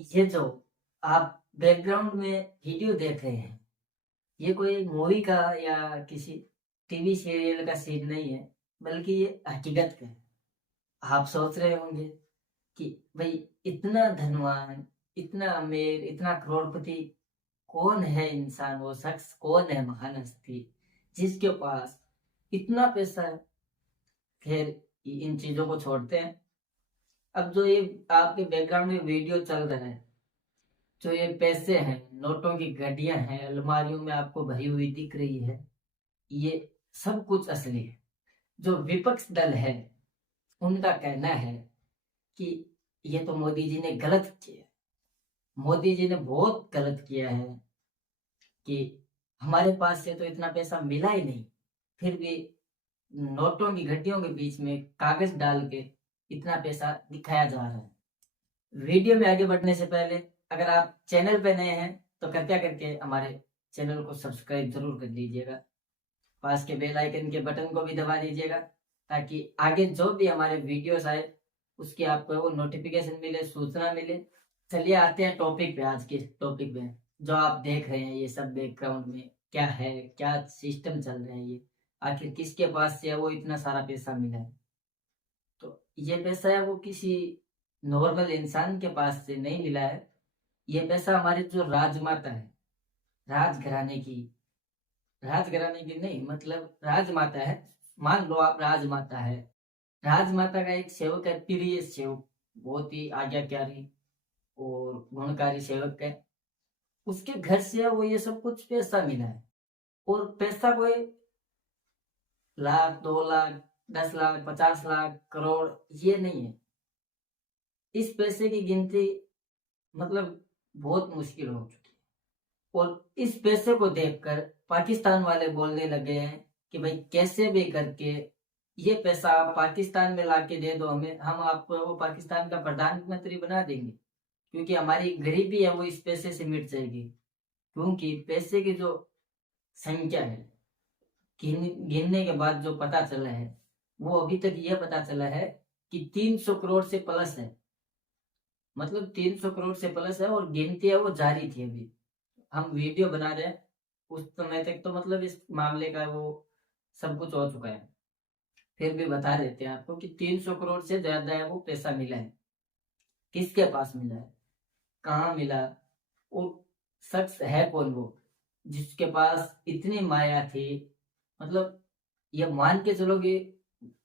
ये जो आप बैकग्राउंड में वीडियो देख रहे हैं, ये कोई मूवी का या किसी टीवी सीरियल का सीन नहीं है, बल्कि ये हकीकत का है। आप सोच रहे होंगे कि भाई इतना धनवान, इतना अमीर, इतना करोड़पति कौन है इंसान, वो शख्स कौन है, महान हस्ती जिसके पास इतना पैसा है। खैर, इन चीजों को छोड़ते हैं। अब जो ये आपके बैकग्राउंड में वीडियो चल रहा है, जो ये पैसे हैं, नोटों की गड्डियां हैं, अलमारियों में आपको भरी हुई दिख रही है, ये सब कुछ असली है। जो विपक्ष दल है, उनका कहना है कि ये तो मोदी जी ने गलत किया। मोदी जी ने बहुत गलत किया है कि हमारे पास से तो इतना पैसा मिला ही नहीं, फिर भी नोटों की गड्डियों के बीच में कागज डाल के इतना पैसा दिखाया जा रहा है। वीडियो में आगे बढ़ने से पहले अगर आप चैनल पे नए हैं तो कृपया करके हमारे चैनल को सब्सक्राइब जरूर कर लीजिएगा। पास के बेल आइकन के बटन को भी दबा दीजिएगा ताकि आगे जो भी हमारे वीडियोस आए उसकी आपको वो नोटिफिकेशन मिले, सूचना मिले। चलिए आते हैं टॉपिक पे। आज के टॉपिक पे जो आप देख रहे हैं, ये सब बैकग्राउंड में क्या है, क्या सिस्टम चल रहा है, ये आखिर किसके पास से है वो इतना सारा पैसा मिला है। तो ये पैसा है वो किसी नॉर्मल इंसान के पास से नहीं मिला है। ये पैसा हमारे जो राजमाता है, राजघराने की, राजघराने की नहीं मतलब राजमाता है, मान लो आप राजमाता है, राजमाता का एक सेवक है, प्रिय सेवक, बहुत ही आज्ञाकारी और गुणकारी सेवक है। उसके घर से वो ये सब कुछ पैसा मिला है। और पैसा कोई लाख, 2 लाख, 10 लाख, 50 लाख, करोड़ ये नहीं है। इस पैसे की गिनती मतलब बहुत मुश्किल हो चुकी है। और इस पैसे को देखकर पाकिस्तान वाले बोलने लगे हैं कि भाई कैसे भी करके ये पैसा आप पाकिस्तान में लाके दे दो हमें, हम आपको वो पाकिस्तान का प्रधानमंत्री बना देंगे, क्योंकि हमारी गरीबी है वो इस पैसे से मिट जाएगी। क्योंकि पैसे की जो संख्या है, गिनने के बाद जो पता चला है, वो अभी तक ये पता चला है कि 300 करोड़ से प्लस है। मतलब 300 करोड़ से प्लस है और गिनती है वो जारी थी। अभी हम वीडियो बना रहे हैं, उस समय तक तो मतलब इस मामले का वो सब कुछ हो चुका है। फिर भी बता देते हैं आपको कि 300 करोड़ से ज्यादा है वो पैसा मिला है। किसके पास मिला है, कहाँ मिला, वो शख्स है कौन, वो जिसके पास इतनी माया थी। मतलब ये मान के चलो कि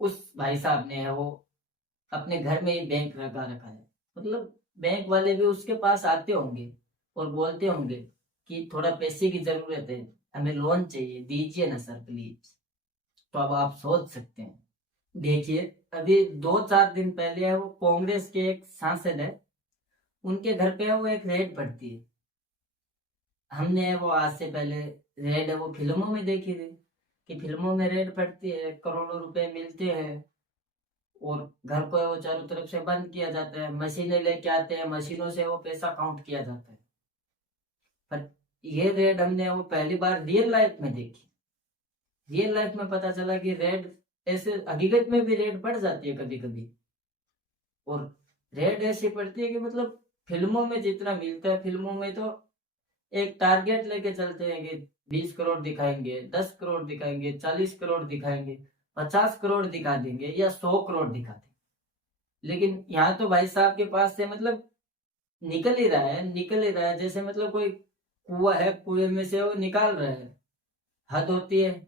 उस भाई साहब ने है वो अपने घर में ही बैंक लगा रखा है। मतलब बैंक वाले भी उसके पास आते होंगे और बोलते होंगे कि थोड़ा पैसे की जरूरत है, हमें लोन चाहिए, दीजिए ना सर प्लीज। तो अब आप सोच सकते हैं। देखिए, अभी 2-4 दिन पहले है वो कांग्रेस के एक सांसद है, उनके घर पे है वो एक रेड पड़ती है। हमने वो आज से पहले रेड है वो फिल्मों में देखी थी कि फिल्मों में रेड पड़ती है, करोड़ों रुपए मिलते हैं और घर को वो चारों तरफ से बंद किया जाता है, मशीनें लेके आते हैं, मशीनों से वो पैसा काउंट किया जाता है। पर ये रेड हमने वो पहली बार रियल लाइफ में देखी। रियल लाइफ में पता चला कि रेड ऐसे हकीकत में भी रेड पड़ जाती है कभी कभी। और रेड ऐसी पड़ती है कि मतलब फिल्मों में जितना मिलता है, फिल्मों में तो एक टारगेट लेके चलते हैं कि 20 करोड़ दिखाएंगे, 10 करोड़ दिखाएंगे, 40 करोड़ दिखाएंगे, 50 करोड़ दिखा देंगे या 100 करोड़ दिखा देंगे। लेकिन यहाँ तो भाई साहब के पास से मतलब निकल ही रहा है, निकल ही रहा है, जैसे मतलब कोई कुआं है, कुएं में से वो निकाल रहा है। हद होती है।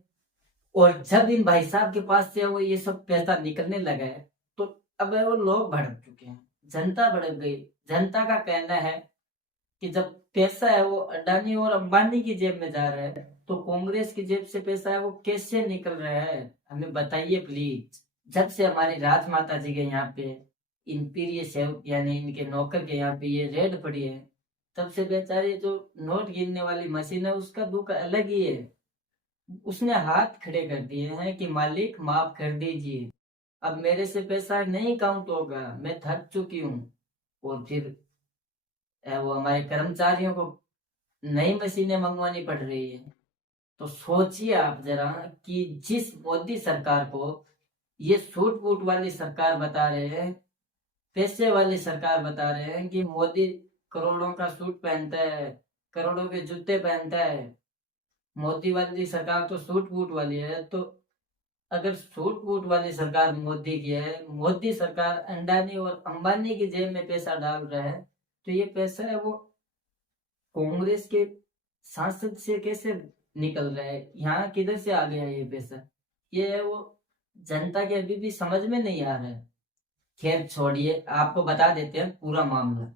और जब इन भाई साहब के पास से वो ये सब पैसा निकलने लगा है, तो अब वो लोग भड़क चुके हैं, जनता भड़क गई। जनता का कहना है कि जब पैसा है वो अडानी और अंबानी की जेब में जा रहा है, तो कांग्रेस की जेब से पैसा है वो कैसे निकल रहा है, हमें बताइए प्लीज। जब से हमारी राजमाता जी के यहाँ पे इन प्रिय सेवक यानी इनके नौकर के यहाँ पे ये रेड पड़ी है, तब से बेचारे जो नोट गिनने वाली मशीन है उसका दुख अलग ही है। उसने हाथ खड़े कर दिए हैं कि मालिक माफ कर दीजिए, अब मेरे से पैसा नहीं काउंट होगा, मैं थक चुकी हूँ। और फिर वो हमारे कर्मचारियों को नई मशीनें मंगवानी पड़ रही है। तो सोचिए आप जरा कि जिस मोदी सरकार को ये सूट बूट वाली सरकार बता रहे हैं, पैसे वाली सरकार बता रहे हैं कि मोदी करोड़ों का सूट पहनता है, करोड़ों के जूते पहनता है। मोदी वाली सरकार तो सूट बूट वाली है। तो अगर सूट बूट वाली सरकार मोदी की है, मोदी सरकार अंडानी और अंबानी की जेब में पैसा डाल रहा है, तो ये पैसा है वो कांग्रेस के सांसद से कैसे निकल रहा है? यहाँ किधर से आ गया ये पैसा? ये है वो जनता के अभी भी समझ में नहीं आ रहा है। खैर छोड़िए, आपको बता देते हैं पूरा मामला।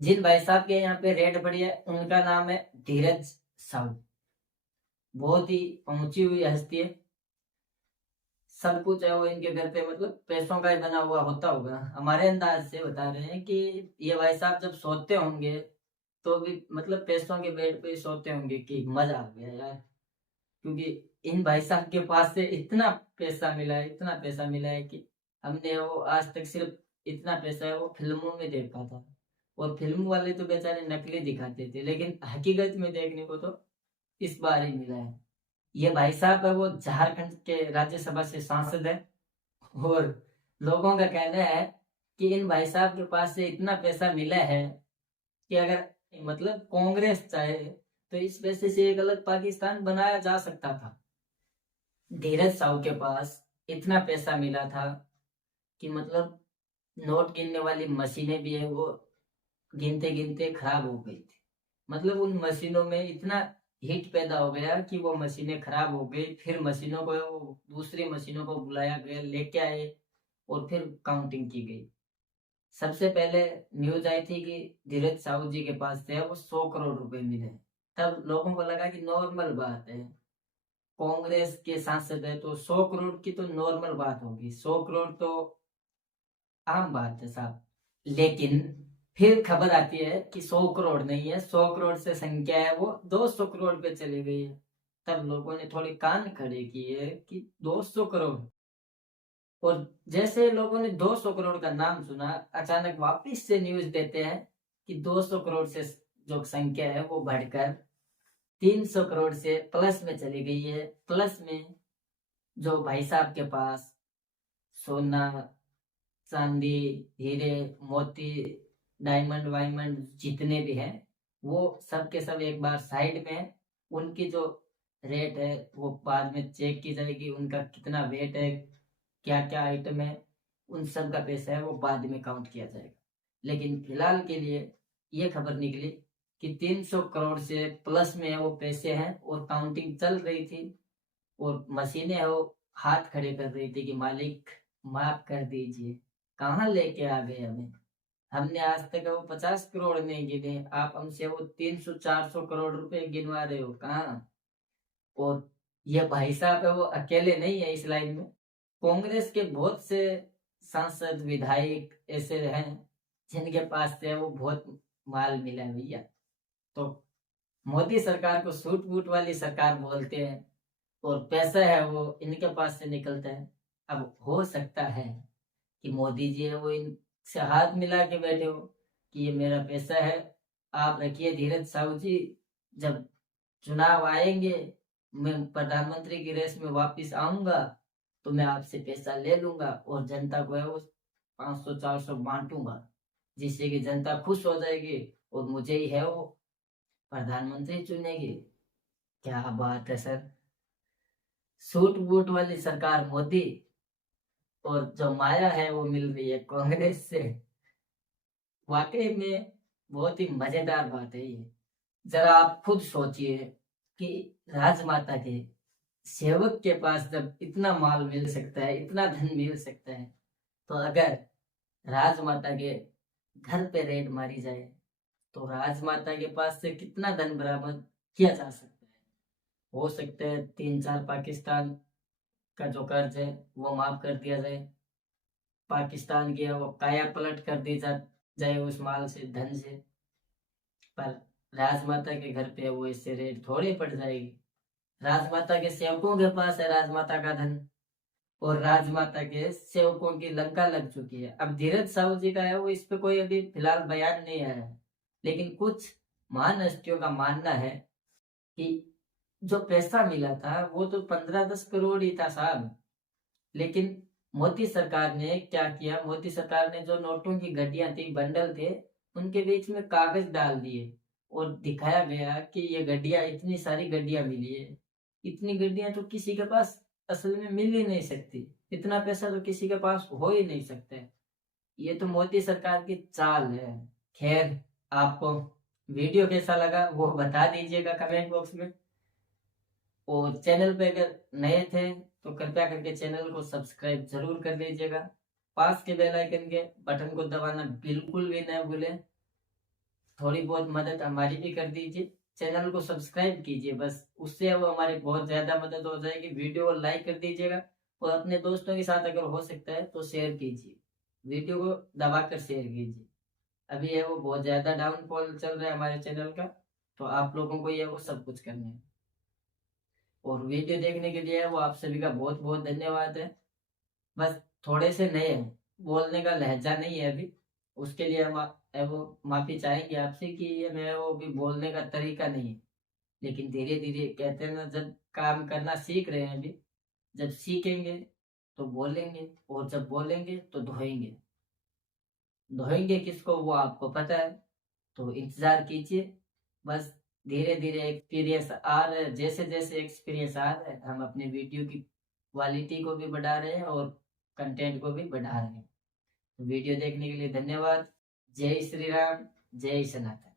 जिन भाई साहब के यहाँ पे रेड पड़ी है उनका नाम है धीरज साहू। बहुत ही पहुंची हुई हस्ती है, सब कुछ है वो इनके घर पे, मतलब पैसों का ही बना हुआ होता होगा। हमारे अंदाज से बता रहे हैं कि ये भाई साहब जब सोते होंगे तो भी मतलब पैसों के बेड पे ही सोते होंगे कि मजा आ गया यार, क्योंकि इन भाई साहब के पास से इतना पैसा मिला है, इतना पैसा मिला है कि हमने वो आज तक सिर्फ इतना पैसा है वो फिल्मों में देखा था। और फिल्म वाले तो बेचारे नकली दिखाते थे, लेकिन हकीकत में देखने को तो इस बार ही मिला है। ये भाई साहब है वो झारखंड के राज्यसभा से सांसद है। और लोगों का कहना है कि इन भाई साहब के पास से इतना पैसा मिला है कि अगर मतलब कांग्रेस चाहे तो इस पैसे से एक अलग पाकिस्तान बनाया जा सकता था। धीरज साहू के पास इतना पैसा मिला था कि मतलब नोट गिनने वाली मशीनें भी है वो गिनते गिनते खराब हो गई थी। मतलब उन मशीनों में इतना हीट पैदा हो गया कि वो मशीनें खराब हो गई। फिर मशीनों को वो दूसरी मशीनों को बुलाया गया, लेके आए और फिर काउंटिंग की गई। सबसे पहले न्यूज आई थी कि धीरज साहू जी के पास से वो 100 करोड़ रुपए मिले। तब लोगों को लगा कि नॉर्मल बात है, कांग्रेस के सांसद है तो 100 करोड़ की तो नॉर्मल बात होगी, 100 करोड़ तो आम बात है साहब। लेकिन फिर खबर आती है कि 100 करोड़ नहीं है, 100 करोड़ से संख्या है वो 200 करोड़ पे चली गई है। तब लोगों ने थोड़े कान खड़े किए कि 200 करोड़। और जैसे लोगों ने 200 करोड़ का नाम सुना, अचानक वापस से न्यूज देते हैं कि 200 करोड़ से जो संख्या है वो बढ़कर 300 करोड़ से प्लस में चली गई है। प्लस में जो भाई साहब के पास सोना चांदी हीरे मोती डायमंड वायमंड जितने भी हैं वो सब के सब एक बार साइड में, उनकी जो रेट है वो बाद में चेक की जाएगी, उनका कितना वेट है, क्या क्या आइटम है, उन सब का पैसा है वो बाद में काउंट किया जाएगा। लेकिन फिलहाल के लिए ये खबर निकली कि 300 करोड़ से प्लस में वो पैसे हैं और काउंटिंग चल रही थी। और मशीनें वो हाथ खड़े कर रही थी कि मालिक माफ कर दीजिए, कहाँ लेके आ गए हमें, हमने आज तक वो 50 करोड़ नहीं गिने, आप हमसे वो 300-400 करोड़ रुपए गिनवा रहे हो, कहाँ? और ये भाई साहब है वो अकेले नहीं है इस लाइन में। कांग्रेस के बहुत से सांसद विधायक ऐसे हैं जिनके पास से वो बहुत माल मिला है भैया। तो मोदी सरकार को सूट बूट वाली सरकार बोलते हैं और पैसा है वो इनके पास से निकलता है। अब हो सकता है कि मोदी जी है वो इनसे हाथ मिला के बैठे हो कि ये मेरा पैसा है, आप रखिए धीरज साहू जी, जब चुनाव आएंगे मैं प्रधानमंत्री की रेस में वापस आऊंगा तो मैं आपसे पैसा ले लूंगा और जनता को है वो 500-400 बांटूंगा, जिससे कि जनता खुश हो जाएगी और मुझे ही है वो प्रधानमंत्री चुनेगी। क्या बात है सर, सूट बूट वाली सरकार मोदी और जो माया है वो मिल रही है कांग्रेस से। वाकई में बहुत ही मजेदार बात है ये। जरा आप खुद सोचिए कि राजमाता के सेवक के पास जब इतना माल मिल सकता है, इतना धन मिल सकता है, तो अगर राजमाता के घर पे रेड मारी जाए तो राजमाता के पास से कितना धन बरामद किया जा सकता है? हो सकता है 3-4 पाकिस्तान का जो कर्ज है वो माफ कर दिया जाए, पाकिस्तान की वो काया पलट कर दी जाए उस माल से, धन से। पर राजमाता के घर पे वो इससे रेट थोड़ी पड़ जाएगी। राजमाता के सेवकों के पास है राजमाता का धन और राजमाता के सेवकों की लंका लग चुकी है। अब धीरज साहू जी का है वो इस पे कोई अभी फिलहाल बयान नहीं आया है, लेकिन कुछ महान हस्तियों का मानना है कि जो पैसा मिला था वो तो 15-10 करोड़ ही था साहब। लेकिन मोदी सरकार ने क्या किया, मोदी सरकार ने जो नोटों की गड्डियां थी, बंडल थे, उनके बीच में कागज डाल दिए और दिखाया गया कि ये गड्डियां, इतनी सारी गड्डियां मिली है। इतनी गड्डियां तो किसी के पास असल में मिल ही नहीं सकती, इतना पैसा तो किसी के पास हो ही नहीं सकता है। ये तो मोदी सरकार की चाल है। खैर, आपको वीडियो कैसा लगा वो बता दीजिएगा कमेंट बॉक्स में। और चैनल पे अगर नए थे तो कृपया करके चैनल को सब्सक्राइब जरूर कर लीजिएगा। पास के बेल आइकन के बटन को दबाना बिल्कुल भी न भूलें। थोड़ी बहुत मदद हमारी भी कर दीजिए, चैनल को सब्सक्राइब कीजिए बस, उससे वो हमारी बहुत ज्यादा मदद हो जाएगी। वीडियो को लाइक कर दीजिएगा और अपने दोस्तों के साथ अगर हो सकता है तो शेयर कीजिए, वीडियो को दबाकर शेयर कीजिए। अभी है वो बहुत ज्यादा डाउनफॉल चल रहा है हमारे चैनल का, तो आप लोगों को ये वो सब कुछ करना है। और वीडियो देखने के लिए वो आप सभी का बहुत बहुत धन्यवाद है। बस थोड़े से नए हैं, बोलने का लहजा नहीं है अभी, उसके लिए हम वो माफी चाहेंगे आपसे कि ये मेरा वो भी बोलने का तरीका नहीं है। लेकिन धीरे धीरे कहते हैं ना, जब काम करना सीख रहे हैं अभी, जब सीखेंगे तो बोलेंगे, और जब बोलेंगे तो धोएंगे। धोएंगे किसको वो आपको पता है, तो इंतजार कीजिए। बस धीरे धीरे एक्सपीरियंस आ रहा है, जैसे जैसे एक्सपीरियंस आ रहा है हम अपनी वीडियो की क्वालिटी को भी बढ़ा रहे हैं और कंटेंट को भी बढ़ा रहे हैं। वीडियो देखने के लिए धन्यवाद। जय श्री राम, जय सनातन।